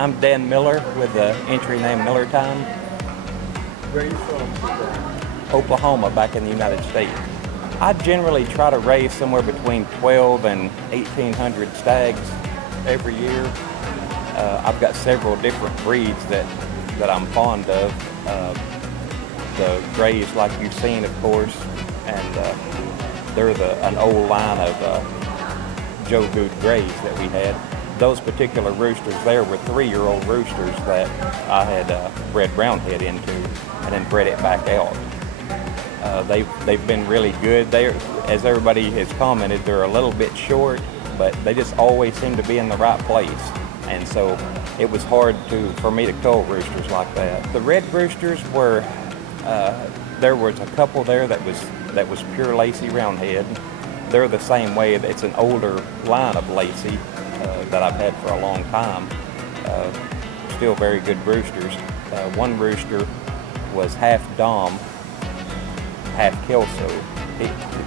I'm Dan Miller with the entry name Miller Time. Where are you from? Oklahoma, back in the United States. I generally try to raise somewhere between 12 and 1,800 stags every year. I've got several different breeds that I'm fond of. The grays, like you've seen, of course, and they're an old line of Joe Good grays that we had. Those particular roosters there were 3-year-old roosters that I had bred brownhead into and then bred it back out. They've been really good. As everybody has commented, they're a little bit short, but they just always seem to be in the right place. And so it was hard for me to cull roosters like that. The red roosters were, there was a couple there that was pure lacy roundhead. They're the same way. It's an older line of lacy that I've had for a long time. Still very good roosters. One rooster was half Dom, half Kelso.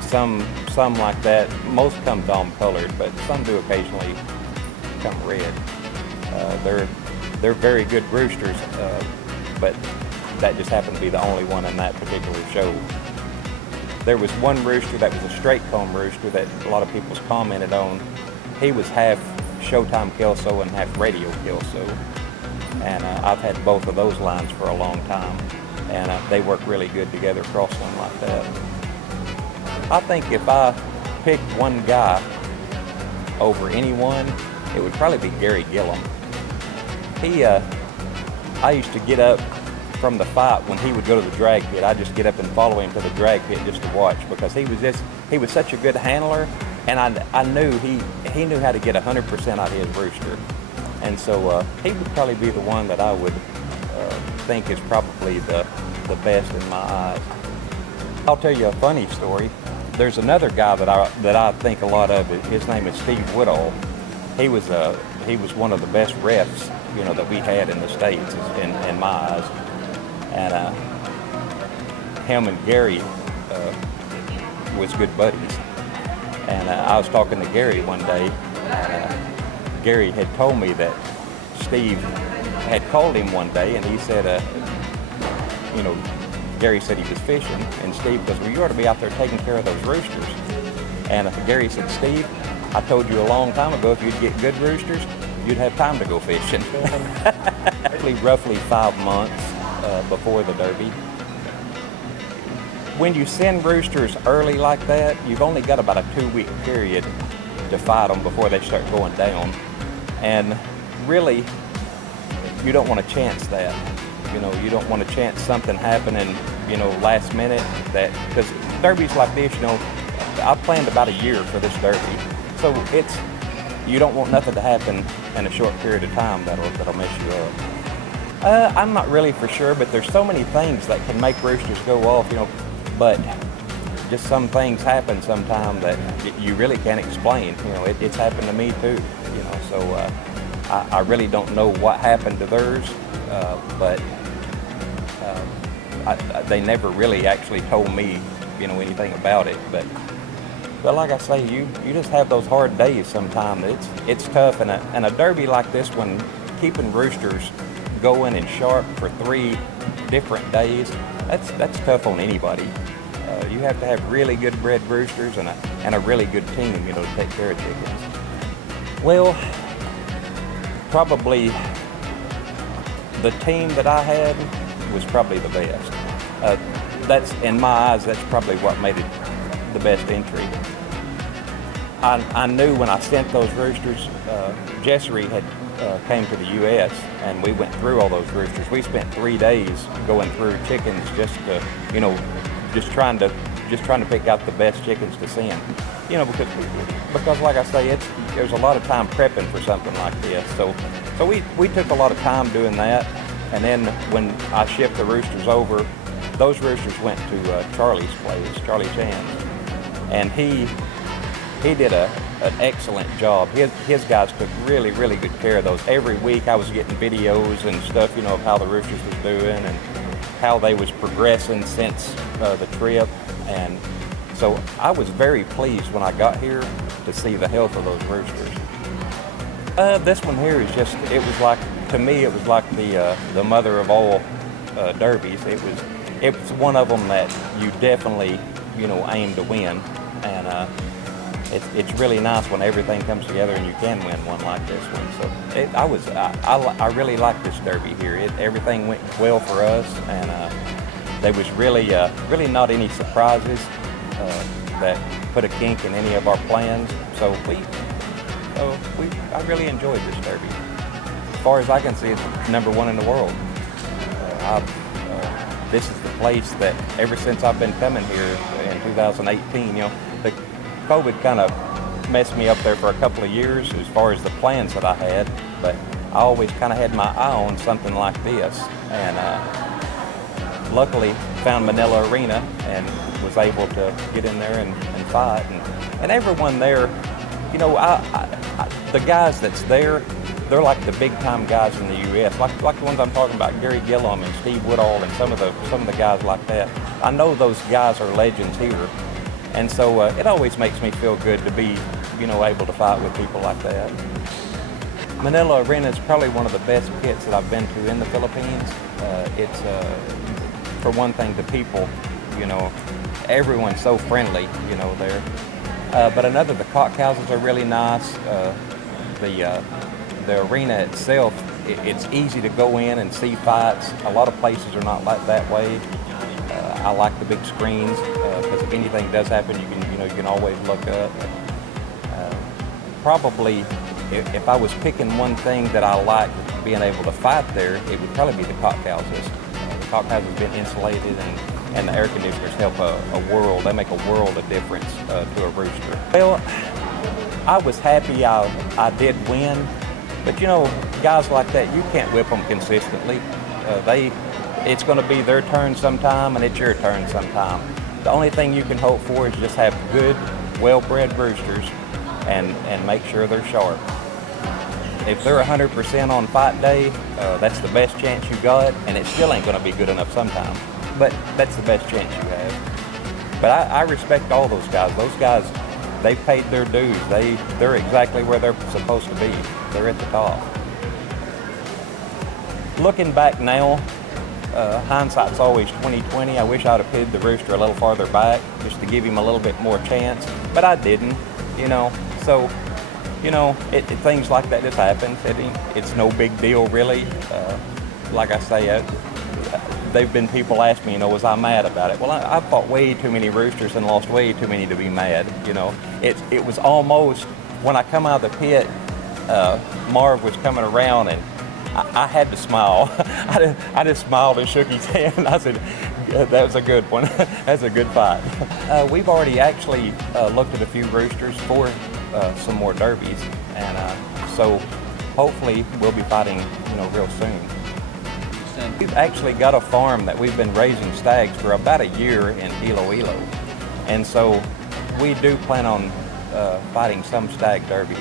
Some like that. Most come Dom colored, but some do occasionally come red. They're very good roosters, but that just happened to be the only one in that particular show. There was one rooster that was a straight comb rooster that a lot of people's commented on. He was half Showtime Kelso and half Radio Kelso, and I've had both of those lines for a long time, and they work really good together crossing like that. I think if I picked one guy over anyone, it would probably be Gary Gillum. I used to get up from the fight when he would go to the drag pit. I'd just get up and follow him to the drag pit just to watch, because he was such a good handler, and I knew he knew how to get 100% out of his rooster. And so he would probably be the one that I would think is probably the best in my eyes. I'll tell you a funny story. There's another guy that I think a lot of. His name is Steve Woodall. He was one of the best refs, that we had in the States in my eyes. And him and Gary was good buddies. And I was talking to Gary one day, and Gary had told me that Steve had called him one day, and he said, Gary said he was fishing, and Steve goes, well, you ought to be out there taking care of those roosters. And Gary said, Steve, I told you a long time ago, if you'd get good roosters, you'd have time to go fishing. Roughly 5 months before the Derby. When you send roosters early like that, you've only got about a 2-week period to fight them before they start going down. And really, you don't want to chance that. You don't want to chance something happening, last minute, because derbies like this, I planned about a year for this derby. So you don't want nothing to happen in a short period of time that'll mess you up. I'm not really for sure, but there's so many things that can make roosters go off, but just some things happen sometime that you really can't explain. It's happened to me too, so I really don't know what happened to theirs, but they never really actually told me, anything about it. But like I say, you just have those hard days sometimes. It's tough, and a derby like this one, keeping roosters going and sharp for 3 different days, that's tough on anybody. You have to have really good bred roosters and a really good team, to take care of chickens. Well, probably the team that I had was probably the best. That's, in my eyes, that's probably what made it the best entry. I knew when I sent those roosters, Jessery had came to the U.S. and we went through all those roosters. We spent 3 days going through chickens just to, just trying to pick out the best chickens to send. Because like I say, there's a lot of time prepping for something like this. So we took a lot of time doing that. And then when I shipped the roosters over, those roosters went to Charlie's place, Charlie Chan's, and he did an excellent job. His guys took really, really good care of those. Every week I was getting videos and stuff, of how the roosters was doing and how they was progressing since the trip. And so I was very pleased when I got here to see the health of those roosters. This one here is it was like to me, it was like the mother of all derbies. It was one of them that you definitely, aim to win, and it's really nice when everything comes together and you can win one like this one. So I really like this derby here. Everything went well for us, and there was really not any surprises that put a kink in any of our plans. So I really enjoyed this derby. As far as I can see, it's #1 in the world. This is the place that ever since I've been coming here in 2018, the COVID kind of messed me up there for a couple of years as far as the plans that I had, but I always kind of had my eye on something like this, and luckily found Manila Arena and was able to get in there and fight, and everyone there, the guys that's there, they're like the big time guys in the U.S., like the ones I'm talking about, Gary Gillum and Steve Woodall and some of the guys like that. I know those guys are legends here, and so it always makes me feel good to be, able to fight with people like that. Manila Arena is probably one of the best pits that I've been to in the Philippines. It's for one thing, the people, everyone's so friendly, there. But another, the cockthouses are really nice. The arena itself, it's easy to go in and see fights. A lot of places are not like that way. I like the big screens because if anything does happen, you can always look up. Probably, if I was picking one thing that I like being able to fight there, it would probably be the cockhouses. The cockhouses have been insulated, and the air conditioners help a world. They make a world of difference to a rooster. Well, I was happy I did win. But guys like that, you can't whip them consistently. It's going to be their turn sometime, and it's your turn sometime. The only thing you can hope for is just have good, well-bred roosters, and make sure they're sharp. If they're 100% on fight day, that's the best chance you got, and it still ain't going to be good enough sometime. But that's the best chance you have. But I respect all those guys. Those guys, they've paid their dues. They're exactly where they're supposed to be. They're at the top. Looking back now, hindsight's always 20/20. I wish I'd have pitted the rooster a little farther back just to give him a little bit more chance, but I didn't, So, things like that just happen. It's no big deal, really. Like I say, there've been people ask me, was I mad about it? Well, I fought way too many roosters and lost way too many to be mad. It was almost, when I come out of the pit, Marv was coming around, and I had to smile. I just smiled and shook his hand. I said, that was a good one. That's a good fight. We've already actually looked at a few roosters for some more derbies, and so hopefully we'll be fighting, real soon. We've actually got a farm that we've been raising stags for about a year in Iloilo, and so we do plan on fighting some stag derbies.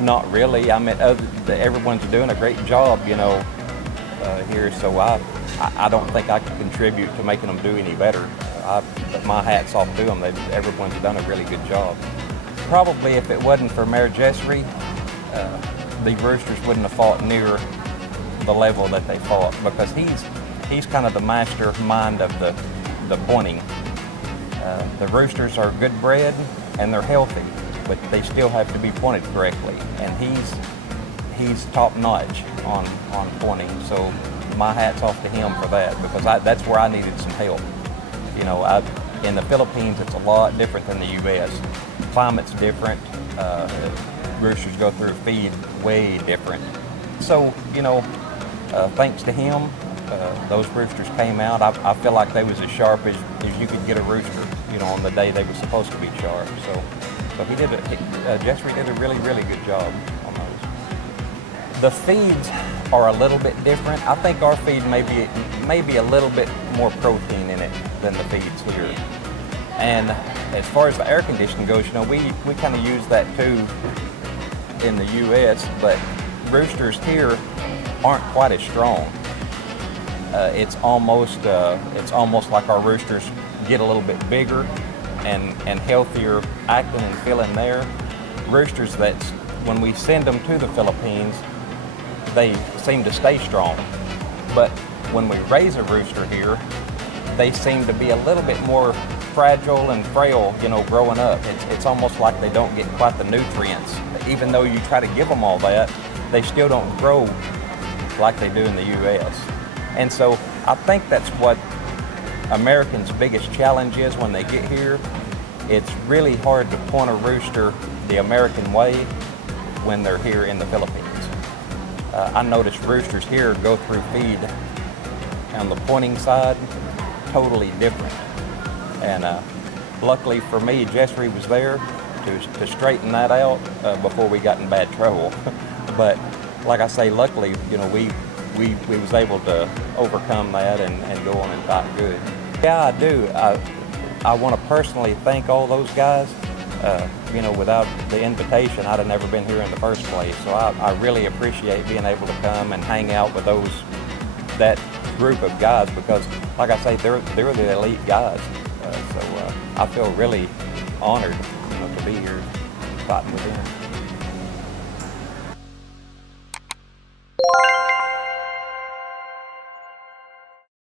Not really. I mean, everyone's doing a great job, here, so I don't think I can contribute to making them do any better. But my hat's off to them. Everyone's done a really good job. Probably if it wasn't for Mayor Jessery, the roosters wouldn't have fought near the level that they fought, because he's kind of the mastermind of the pointing. The roosters are good bred and they're healthy, but they still have to be pointed correctly, and he's top notch on pointing. So my hat's off to him for that, because that's where I needed some help. In the Philippines, it's a lot different than the U.S. Climate's different. Roosters go through feed way different. So thanks to him, those roosters came out. I feel like they was as sharp as you could get a rooster, on the day they were supposed to be sharp. So Jessery did a really, really good job on those. The feeds are a little bit different. I think our feed may be a little bit more protein in it than the feeds here. And as far as the air conditioning goes, we kind of use that too in the U.S., but roosters here aren't quite as strong. It's almost like our roosters get a little bit bigger and healthier acting and feeling there. Roosters when we send them to the Philippines, they seem to stay strong. But when we raise a rooster here, they seem to be a little bit more fragile and frail, you know, growing up. It's almost like they don't get quite the nutrients. Even though you try to give them all that, they still don't grow like they do in the U.S. And so I think that's what Americans' biggest challenge is when they get here. It's really hard to point a rooster the American way when they're here in the Philippines. I noticed roosters here go through feed on the pointing side totally different. And luckily for me, Jessry was there to straighten that out before we got in bad trouble. But like I say, luckily, you know, we was able to overcome that and go on and fight good. Yeah, I do. I want to personally thank all those guys. You know, without the invitation, I'd have never been here in the first place. So I really appreciate being able to come and hang out with that group of guys, because, like I say, they're the elite guys. So I feel really honored, you know, to be here fighting with them.